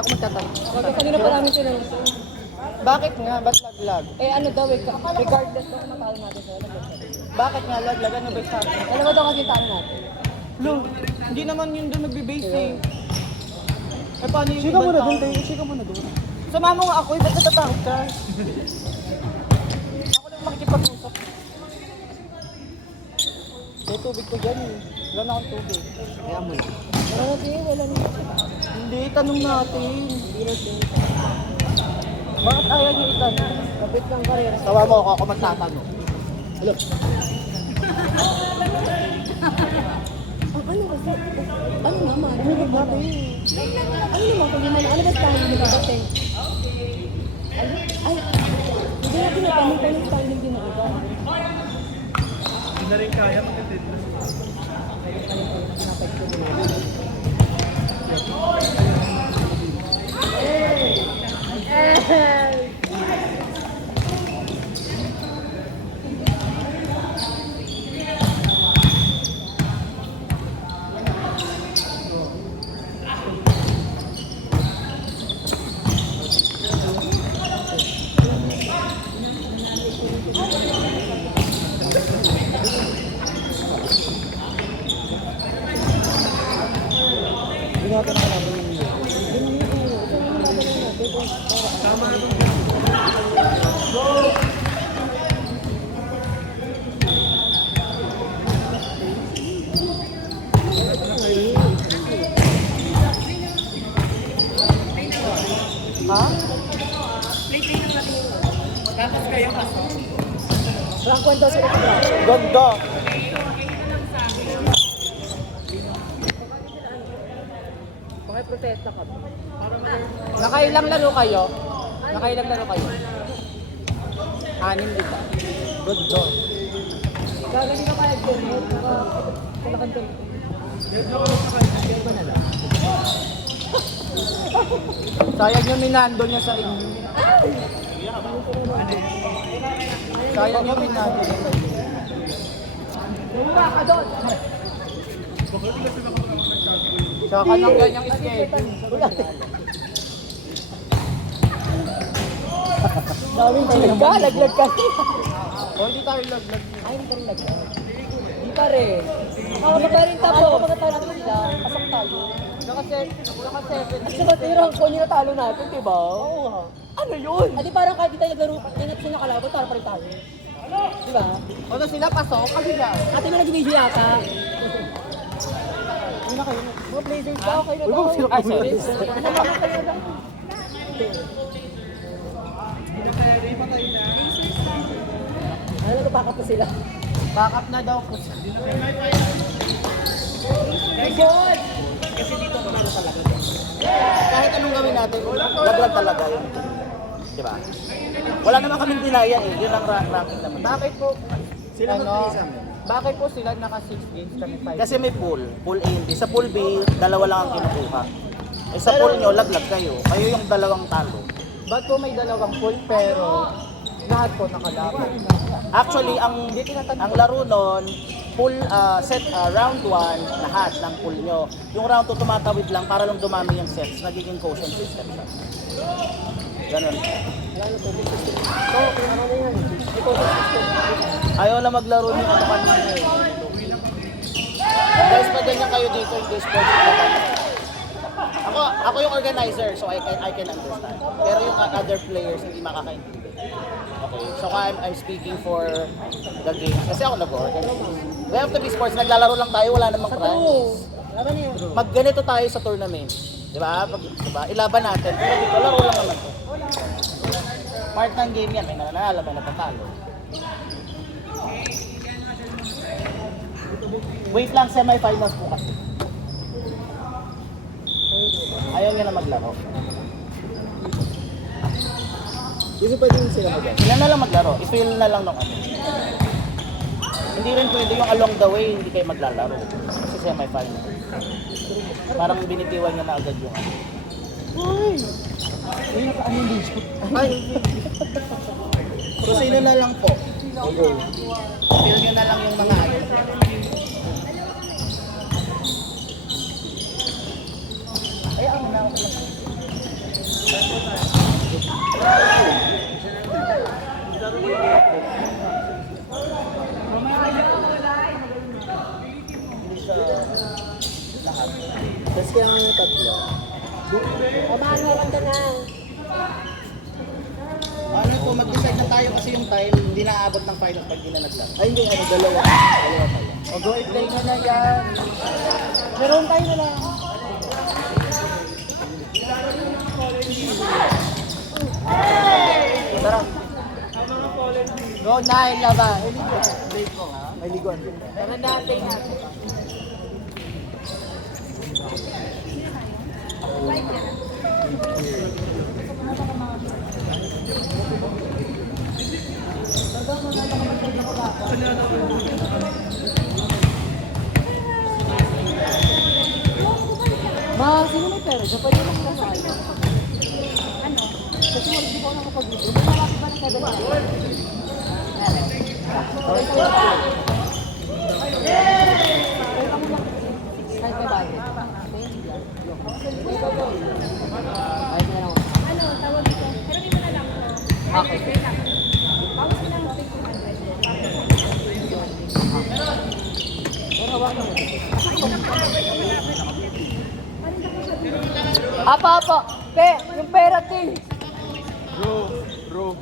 ako magtatanong. Kanina pa namin tinanong. Bakit nga? Ba't laglag? Eh ano daw eh, regardless kung matalo natin sa Bakit nga laglag? Ano ba sabi? Alam mo daw kasi yung tanong natin. Lo, hindi naman yun doon nagbe-base eh. Eh paano yung ibang tao? Sika mo na doon. Sama mo nga ako, ba't natatakot ka? Ako lang makikipag-usap. May tubig ko dyan eh. Wala na akong tubig. Kaya mo lang. Wala na. Hindi, tanong natin. Bakit ayaw niyo itanong? Kapit ng karera. Tawa mo ako magtatanong. Hello? Ano kasi? Ano naman? Ano naman? Ano naman kung naman? Ano ba style mo kasi? Ay, hindi natin natanong kung anong style yung ginagawa. Hindi na rin kaya magkatid na. Ha? Frank kwento sila ko. Ganda. Pakiprotesta ka. Nakailang laro kayo? Nakailang laro kayo? 6, di ba? Ganda. Gagawin ka kaya doon. Kalakan doon. Sayang yung minando niya sa inyo. Sayang yung minando niya sa inyo. Lumba ka doon. Saka ng ganyang schedule. Daming chika, laglag kasi. O, hindi tayo laglag. Ay, hindi pa rin laglag. Hindi pa rin. Ako pa rin tapo. Ano pa natalo sila? Pasok tayo. Naka-7. At saka tirang ko niya natalo natin, diba? Oo nga. Ano yun? At di parang kahit di tayo naglaro, tinat sila kalaban, tara pa rin tayo. Diba? O, na sila pasok. Kasi na. Ate mo nag-video yata. Hindi na kayo. Mga blazers pa, okay na Uy, daw. sila Ay, pa. sorry. Ano nagpapak na sila? Backup na daw po. My God! Kahit anong gawin natin, laglag talaga yun. Diba? Wala naman kaming dinaya eh. Yun ang ranking naman. Bakit po? Sila bakit po sila naka 6 games kami 5? Kasi may pool. Pool A and B. Sa pool B, dalawa lang ang kinukuha. Eh sa pool nyo, laglag kayo. Kayo yung dalawang talo. Ba't po may dalawang pool pero lahat po nakalaban? Actually, ang laro nun, pool set round 1, lahat ng pool nyo. Yung round 2 tumatawid lang para lang dumami yung sets. Nagiging quotient system siya. Ganun. Ayaw na maglaro ng ano kanina eh. Guys, pag ganyan kayo dito yung Discord, ako yung organizer, so I can understand. Pero yung other players hindi makakaintindi. Okay, so I'm speaking for the game. Kasi ako nag-organize. We have to be sports. Naglalaro lang tayo, wala namang prize. Magganito tayo sa tournament. Diba? Diba? Ilaban natin. Pero dito, laro lang naman to. Part ng game yan. May nananalo, may natatalo. Wait lang, semi-finals po kasi. Ayaw niya na maglaro. Hindi pwede sila maglaro. Sila na lang maglaro. I-feel na lang ng ano. Hindi rin pwede yung along the way, hindi kayo maglalaro. Kasi semi-finals. Parang binitiwan niya na agad yung ano. Uy! Ay, naka-ano dito? Ay! So, sino na lang po? Okay. Feel nyo na lang yung mga ano. Ay, ang na. Manual ka na. Ano po, mag-decide na tayo kasi yung time, hindi naaabot ng final pag hindi na naglaro. Ay hindi, ano, dalawa tayo. O go i-play ka na yan. Meron tayo na lang. Tara. Go 9 laban. May liguan. Tara natin. Ma, sino may pera? Sa pwede lang ako sa ano? Kasi hindi ko nakapag-video. May malaki ba na kada kahit may bagay. Kahit na lang. Ano, tawag ito. Pero may na lang ko. Okay. Wait lang. Bawas mo lang 1500. Pero hawakan mo. Apa. Te, yung pera, te. Bro.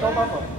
Ikaw pa po.